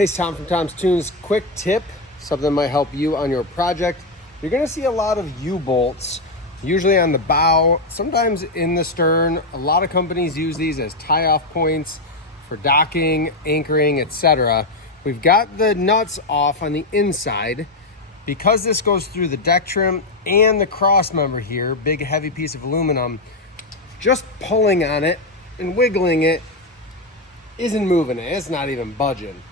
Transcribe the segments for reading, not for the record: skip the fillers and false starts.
Hey, it's Tom from Tom's Toons. Quick tip, something that might help you on your project. You're gonna see a lot of U-bolts, usually on the bow, sometimes in the stern. A lot of companies use these as tie-off points for docking, anchoring, etc. We've got the nuts off on the inside. Because this goes through the deck trim and the cross member here, big heavy piece of aluminum, just pulling on it and wiggling it isn't moving it. It's not even budging.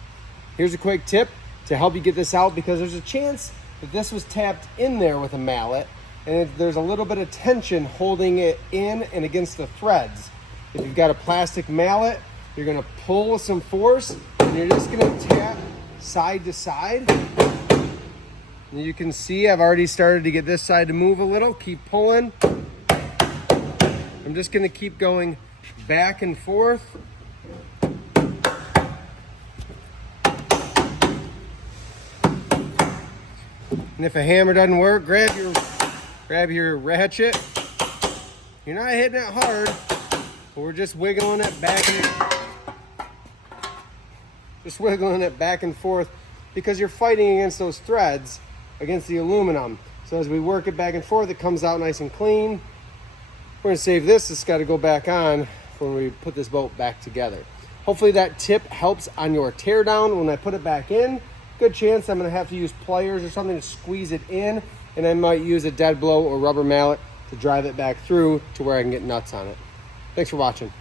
Here's a quick tip to help you get this out, because there's a chance that this was tapped in there with a mallet and there's a little bit of tension holding it in and against the threads. If you've got a plastic mallet, you're gonna pull with some force and you're just gonna tap side to side. And you can see I've already started to get this side to move a little. Keep pulling. I'm just gonna keep going back and forth. And if a hammer doesn't work, grab your ratchet. You're not hitting it hard, but we're just wiggling it back and forth because you're fighting against those threads, against the aluminum. So as we work it back and forth, it comes out nice and clean. We're gonna save this. It's got to go back on when we put this boat back together. Hopefully that tip helps on your teardown. When I put it back in, good chance I'm gonna have to use pliers or something to squeeze it in, and I might use a dead blow or rubber mallet to drive it back through to where I can get nuts on it. Thanks for watching.